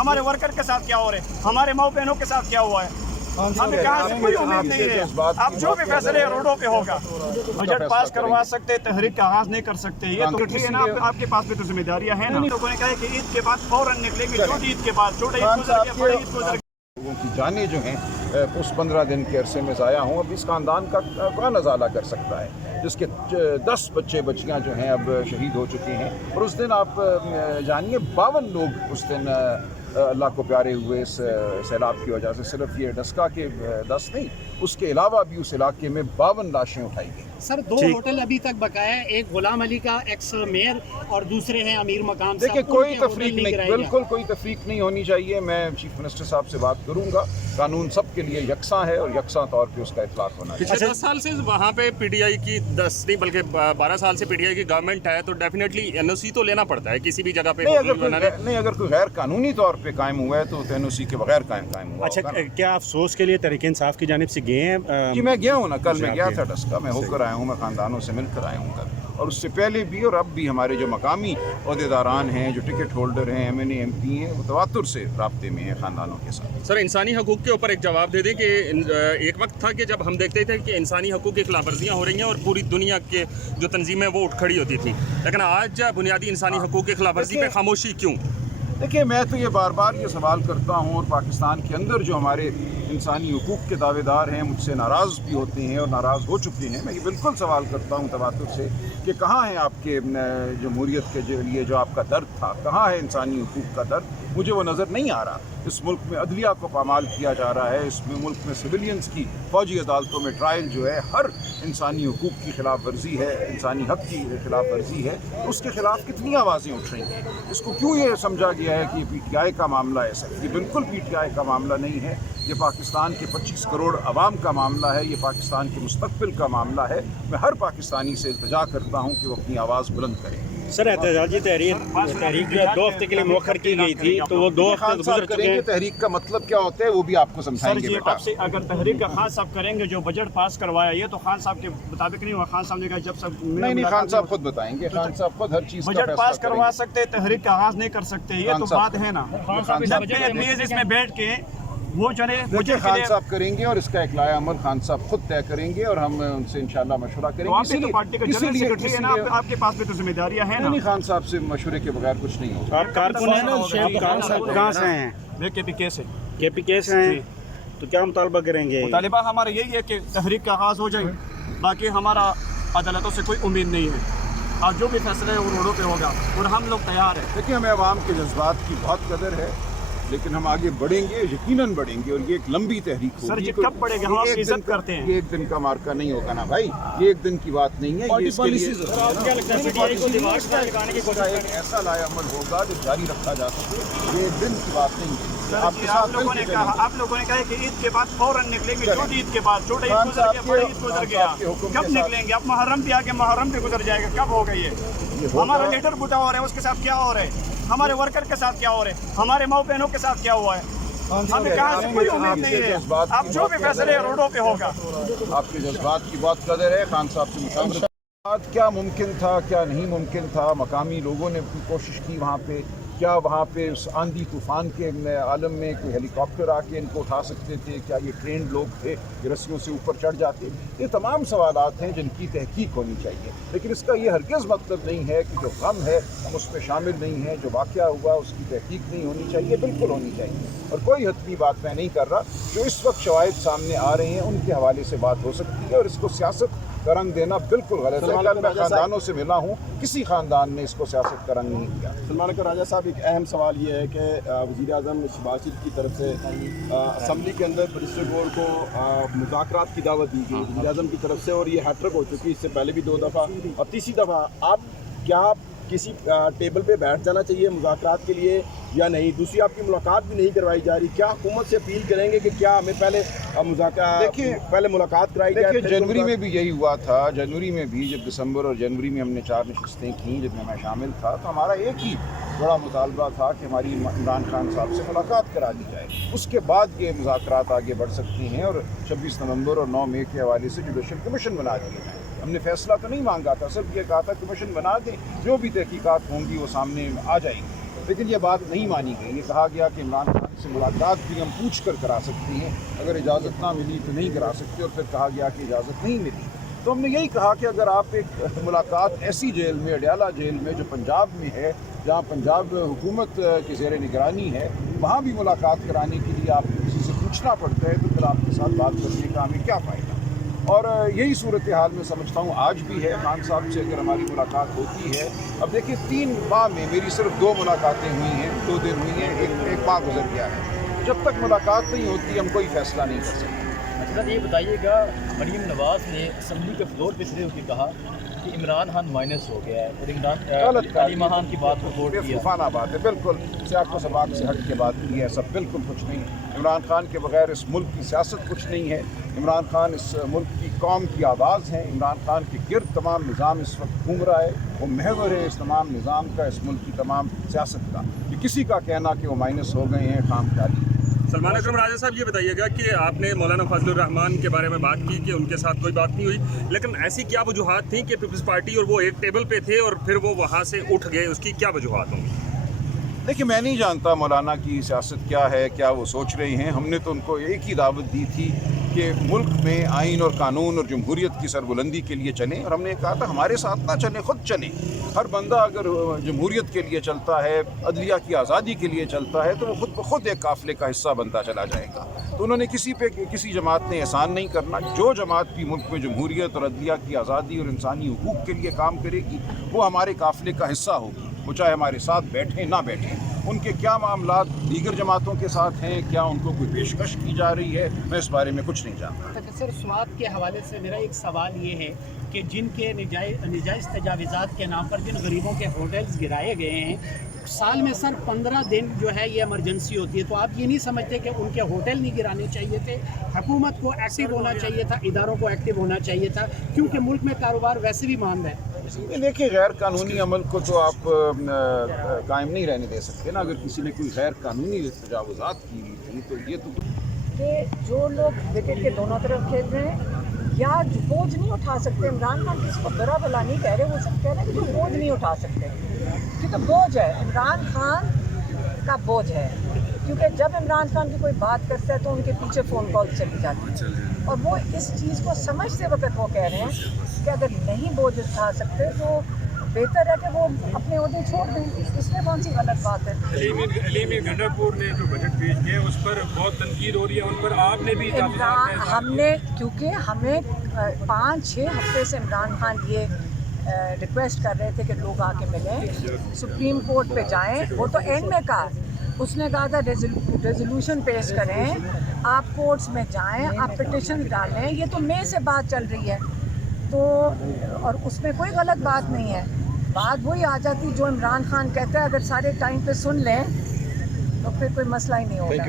हमारे वर्कर के साथ क्या हो रहा है, हमारे माँ बहनों के साथ क्या हुआ है। हमें कहाँ से कोई उम्मीद नहीं है। अब जो भी फैसले रोडों पे होगा, बजट पास करवा सकते, तहरीक का आगाज नहीं कर सकते, ये तो ठीक है ना, आपके पास भी तो जिम्मेदारियां हैं ना। लोगों ने कहा कि ईद के बाद फौरन निकलेंगे, छोटी ईद के बाद, छोटा ईद गुजर गया, बड़ी ईद गुजर गया। लोगों की जानें जो हैं उस 15 दिन के अरसे में ज़ाया हों। अब इस ख़ानदान का कौन अज़ाला कर सकता है जिसके 10 बच्चे बच्चियां जो हैं अब शहीद हो चुके हैं। और उस दिन आप जानिए 52 लोग उस दिन अल्लाह को प्यारे हुए इस सैलाब की वजह से। सिर्फ ये डस्का के 10 नहीं, उसके अलावा भी उस इलाके में 52 लाशें उठाई गई। सर 2 होटल अभी तक बकाया है, एक गुलाम अली का एक्स मेयर और दूसरे हैं अमीर मकाम। देखिए कोई तफरीक नहीं, बिल्कुल कोई तफरीक नहीं होनी चाहिए। मैं चीफ मिनिस्टर साहब से बात करूंगा। कानून सबके लिए यकसा है और यकसा तौर पे उसका इतलाक होना चाहिए। पिछले 10 साल से वहाँ पे पीटीआई की 10 नहीं बल्कि 12 साल से पीटीआई की गवर्नमेंट है, तो डेफिनेटली एनओसी तो लेना पड़ता है किसी भी जगह पे। नहीं, अगर कोई गैर कानूनी तौर पे कायम हुआ है तो एनओसी के बगैर कायम हुआ। अच्छा, क्या अफसोस के लिए तहरीक इंसाफ की जानिब से गए हैं? जी मैं गया हूँ ना, कल मैं गया था डस्का, मैं होकर आया हूँ, मैं खानदानों से मिलकर आया हूँ कल। और उससे पहले भी और अब भी हमारे जो मकामी अहदेदारान हैं, जो टिकट होल्डर हैं, MNA MP हैं, वो तवातुर से राब्ते में हैं खानदानों के साथ। सर इंसानी हकूक़ के ऊपर एक जवाब दे दें कि एक वक्त था कि जब हम देखते थे कि इंसानी हकूक़ की खिलाफ वर्जियाँ हो रही हैं और पूरी दुनिया के जो तंजीमें वो उठ खड़ी होती थी, लेकिन आज बुनियादी इंसानी हकूक़ की खिलाफ वर्जी पे खामोशी क्यों? देखिए मैं तो ये बार बार ये सवाल करता हूँ, और पाकिस्तान के अंदर जो हमारे इंसानी हकूक़ के दावेदार हैं मुझसे नाराज़ भी होते हैं और नाराज़ हो चुके हैं। मैं ये बिल्कुल सवाल करता हूँ तवातुर से कि कहाँ है आपके जमहूरियत के लिए जो आपका दर्द था, कहाँ है इंसानी हकूक़ का दर्द? मुझे वो नज़र नहीं आ रहा। इस मुल्क में अदलिया को पामाल किया जा रहा है, इस मुल्क में सिविलियंस की फ़ौजी अदालतों में ट्रायल जो है हर इंसानी हकूक़ की खिलाफ वर्जी है, इंसानी हक़ की खिलाफ वर्जी है। उसके ख़िलाफ़ कितनी आवाज़ें उठ रही हैं? इसको क्यों ये समझा गया है कि PTI का मामला है? सर ये बिल्कुल PTI का मामला नहीं है, ये पाकिस्तान के 25 करोड़ अवाम का मामला है, ये पाकिस्तान के मुस्तक़बिल का मामला है। मैं हर पाकिस्तानी से इल्तिजा करता हूँ कि वो अपनी आवाज़ बुलंद करें। सर एहतजाजी तहरीक जो 2 हफ्ते के लिए मुअख्खर की गई थी, तो वो 2 हफ्ते गुजर चुके हैं। तहरीक का मतलब क्या होता है वो भी आपको समझाएंगे बेटा। आपसे अगर तहरीक का खान साहब करेंगे जो बजट पास करवाया, ये तो खान साहब के मुताबिक नहीं हुआ। खान साहब ने कहा जब सब नहीं, खान साहब खुद बताएंगे, खान साहब खुद हर चीज बजट पास करवा सकते, तहरीक का आगाज नहीं कर सकते, ये तो बात है ना। प्लीज इसमें बैठ के वो चले मुझे खान साहब करेंगे और इसका एक लाया अमल खान साब खुद तय करेंगे और हम उनसे इंशाल्लाह मशवरा करेंगे। इसीलिए पार्टी का जनरल सेक्रेटरी है ना, आपके पास भी तो जिम्मेदारियां हैं ना। नहीं, खान साहब से मशवरे के बगैर कुछ नहीं होगा। आप कारकुन हैं ना, खान साहब कहाँ से हैं? मैं KPK से। KPK से हैं, तो क्या मुतालबा करेंगे? मुतालबा हमारा यही है कि तहरीक का आगाज हो जाए, बाकी हमारा अदालतों से कोई उम्मीद नहीं है। और जो भी फैसला है वो रोडों पे होगा और हम लोग तैयार हैं। देखिए हमें अवाम के जज्बात की बहुत कदर है, लेकिन हम आगे बढ़ेंगे, यकीनन बढ़ेंगे, और ये एक लंबी तहरीक होगी। सर जी कब बढ़ेगा? हम आपकी इज्जत करते हैं। ये एक दिन का मार्का नहीं होगा ना भाई, ये एक दिन की बात नहीं है। ये इसके लिए एक ऐसा लाया अमल होगा जो जारी रखा जा सके, ये एक दिन की बात नहीं है। आप लोगों ने कहा कि ईद के बाद फौरन निकलेंगे, छोटी ईद के बाद, छोटा ईद गुजर गया, बड़ी ईद गुजर गया, कब निकलेंगे? अब मुहर्रम भी आगे, मुहर्रम भी गुजर जाएगा, कब होगा ये? हमारा लीडर बुढ़ा हो रहा है, उसके साथ क्या हो रहा है? हमारे वर्कर के साथ क्या हो रहा है? हमारे माँ बहनों के साथ क्या हुआ है? हमें कहाँ से कोई उम्मीद नहीं है। अब जो भी फैसले रोडों पे होगा। आपके जज्बात की बहुत कदर है। खान साहब से मुशावरा क्या मुमकिन था, क्या नहीं मुमकिन था, मकामी लोगों ने कोशिश की वहाँ पे, क्या वहाँ पे उस आंधी तूफ़ान के आलम में कोई हेलीकॉप्टर आके इनको उठा सकते थे? क्या ये ट्रेंड लोग थे ये रस्सियों से ऊपर चढ़ जाते? ये तमाम सवालात हैं जिनकी तहकीक होनी चाहिए, लेकिन इसका ये हरगिज़ मतलब नहीं है कि जो गम है हम उस पर शामिल नहीं हैं, जो वाक़या हुआ उसकी तहकीक नहीं होनी चाहिए, बिल्कुल होनी चाहिए। और कोई हतमी बात मैं नहीं कर रहा, जो इस वक्त शवाहिद सामने आ रहे हैं उनके हवाले से बात हो सकती है, और इसको सियासत का रंग देना बिल्कुल गलत है। कल मैं खानदानों से मिला हूँ, किसी खानदान ने इसको सियासत का रंग नहीं दिया। सलमान अकबर राजा साहब, एक अहम सवाल ये है कि वज़ीर आज़म शहबाज शरीफ की तरफ से असम्बली के अंदर बैरिस्टर गोल को मुज़ाकरात की दावत दी गई वज़ीर आज़म की तरफ से, और ये हैट्रिक हो चुकी, इससे पहले भी 2 दफ़ा और तीसरी दफ़ा। आप क्या किसी टेबल पे बैठ जाना चाहिए मुज़ाकरात के लिए या नहीं? दूसरी आपकी मुलाकात भी नहीं करवाई जा रही, क्या हुकूमत से अपील करेंगे कि क्या हमें पहले पहले मुलाकात कराई जाए? देखिए जनवरी में भी यही हुआ था। जनवरी में भी जब दिसंबर और जनवरी में हमने 4 नशस्तें की जिनमें मैं शामिल था, तो हमारा एक ही बड़ा मुतालबा था कि हमारी इमरान खान साहब से मुलाकात करा दी जाए। उसके बाद ये मुज़ाकरात आगे बढ़ सकती हैं और 26 नवंबर और 9 मई के हवाले से जुडिशल कमीशन बना दिए जाए। हमने फैसला तो नहीं मांगा था, सिर्फ ये कहा था कमीशन बना दें, जो भी तहकीकात होंगी वो सामने आ जाएंगी। لیکن یہ بات نہیں مانی گئی. یہ کہا گیا کہ عمران خان سے ملاقات بھی ہم پوچھ کر کرا سکتے ہیں, اگر اجازت نہ ملی تو نہیں کرا سکتے, اور پھر کہا گیا کہ اجازت نہیں ملی. تو ہم نے یہی کہا کہ اگر آپ ایک ملاقات ایسی جیل میں, اڈیالہ جیل میں جو پنجاب میں ہے, جہاں پنجاب حکومت کے زیر نگرانی ہے, وہاں بھی ملاقات کرانے کے لیے آپ کو کسی سے پوچھنا پڑتا ہے, تو پھر آپ کے ساتھ بات کرنے کا ہمیں کیا فائدہ. اور یہی صورتحال میں سمجھتا ہوں آج بھی ہے. خان صاحب سے اگر ہماری ملاقات ہوتی ہے, اب دیکھیے 3 ماہ میں میری صرف 2 ملاقاتیں ہوئی ہیں, 2 دن ہوئی ہیں, ایک ماہ گزر گیا ہے. جب تک ملاقات نہیں ہوتی ہم کوئی فیصلہ نہیں کر سکتے. اچھا یہ بتائیے گا, مریم نواز نے اسمبلی کے فلور پہ کھڑے ہو کے کہا کہ عمران خان مائنس ہو گیا ہے, اور علی خان کی بات کو توڑ دیا. طوفانہ بات ہے, بالکل سیاق و سباق سے ہٹ کے بات کی ہے. سب بالکل کچھ نہیں. عمران خان کے بغیر اس ملک کی سیاست کچھ نہیں ہے. عمران خان اس ملک کی قوم کی آواز ہیں. عمران خان کے گرد تمام نظام اس وقت گھوم رہا ہے. وہ محور ہے اس تمام نظام کا, اس ملک کی تمام سیاست کا. یہ کسی کا کہنا کہ وہ مائنس ہو گئے ہیں خام خیالی. سلمان اکرم راجہ صاحب یہ بتائیے گا کہ آپ نے مولانا فضل الرحمان کے بارے میں بات کی کہ ان کے ساتھ کوئی بات نہیں ہوئی, لیکن ایسی کیا وجوہات تھیں کہ پیپلز پارٹی اور وہ ایک ٹیبل پہ تھے اور پھر وہ وہاں سے اٹھ گئے, اس کی کیا وجوہات ہوں گی؟ دیکھیے میں نہیں جانتا مولانا کی سیاست کیا ہے, کیا وہ سوچ رہے ہیں. ہم نے تو ان کو ایک ہی دعوت دی تھی کہ ملک میں آئین اور قانون اور جمہوریت کی سربلندی کے لیے چلیں, اور ہم نے کہا تھا ہمارے ساتھ نہ چلیں, خود چلیں. ہر بندہ اگر جمہوریت کے لیے چلتا ہے, عدلیہ کی آزادی کے لیے چلتا ہے, تو وہ خود بخود ایک قافلے کا حصہ بنتا چلا جائے گا. تو انہوں نے کسی جماعت نے احسان نہیں کرنا. جو جماعت بھی ملک میں جمہوریت اور عدلیہ کی آزادی اور انسانی حقوق کے لیے کام کرے گی وہ ہمارے قافلے کا حصہ ہوگی, وہ چاہے ہمارے ساتھ بیٹھیں نہ بیٹھیں. ان کے کیا معاملات دیگر جماعتوں کے ساتھ ہیں, کیا ان کو کوئی پیشکش کی جا رہی ہے, میں اس بارے میں کچھ نہیں جانتا. سر سوات کے حوالے سے میرا ایک سوال یہ ہے کہ جن کے نجائز تجاوزات کے نام پر جن غریبوں کے ہوٹلز گرائے گئے ہیں, سال میں سر 15 دن جو ہے یہ ایمرجنسی ہوتی ہے, تو آپ یہ نہیں سمجھتے کہ ان کے ہوٹل نہیں گرانے چاہیے تھے؟ حکومت کو ایکٹیو ہونا چاہیے تھا, اداروں کو ایکٹیو ہونا چاہیے تھا, کیونکہ ملک میں کاروبار ویسے بھی ماند ہے. دیکھیے غیر قانونی عمل کو تو آپ قائم نہیں رہنے دے سکتے نا. اگر کسی نے کوئی غیر قانونی تجاوزات کی ہوئی تھی تو یہ تو کہ جو لوگ وکٹ کے دونوں طرف کھیل رہے ہیں یا بوجھ نہیں اٹھا سکتے. عمران خان کسی کو برا بھلا نہیں کہہ رہے, وہ سب کہہ رہے ہیں کہ جو بوجھ نہیں اٹھا سکتے, کیونکہ بوجھ ہے, عمران خان کا بوجھ ہے. کیونکہ جب عمران خان کی کوئی بات کرتا ہے تو ان کے پیچھے فون کال چلی جاتی ہے, اور وہ اس چیز کو سمجھتے وقت وہ کہہ رہے ہیں کہ اگر نہیں بوجھ اٹھا سکتے تو بہتر ہے کہ وہ اپنے عہدے چھوڑ دیں. اس میں کون سی غلط بات ہے؟ علیم گنڈا پور نے جو بجٹ پیش کیا اس پر بہت تنقید ہو رہی ہے, ان پر آپ نے بھی ہم نے, کیونکہ ہمیں 5-6 ہفتے سے عمران خان یہ ریکویسٹ کر رہے تھے کہ لوگ آ کے ملیں, سپریم کورٹ پہ جائیں. وہ تو اینڈ میں کہا, اس نے کہا تھا ریزولوشن پیش کریں, آپ کورٹس میں جائیں, آپ پٹیشن ڈالیں. یہ تو مئی سے بات چل رہی ہے, تو اور اس میں کوئی غلط بات نہیں ہے. بات وہی آ جاتی جو عمران خان کہتا ہے, اگر سارے ٹائم پہ سن لیں تو پھر کوئی مسئلہ ہی نہیں ہوگا.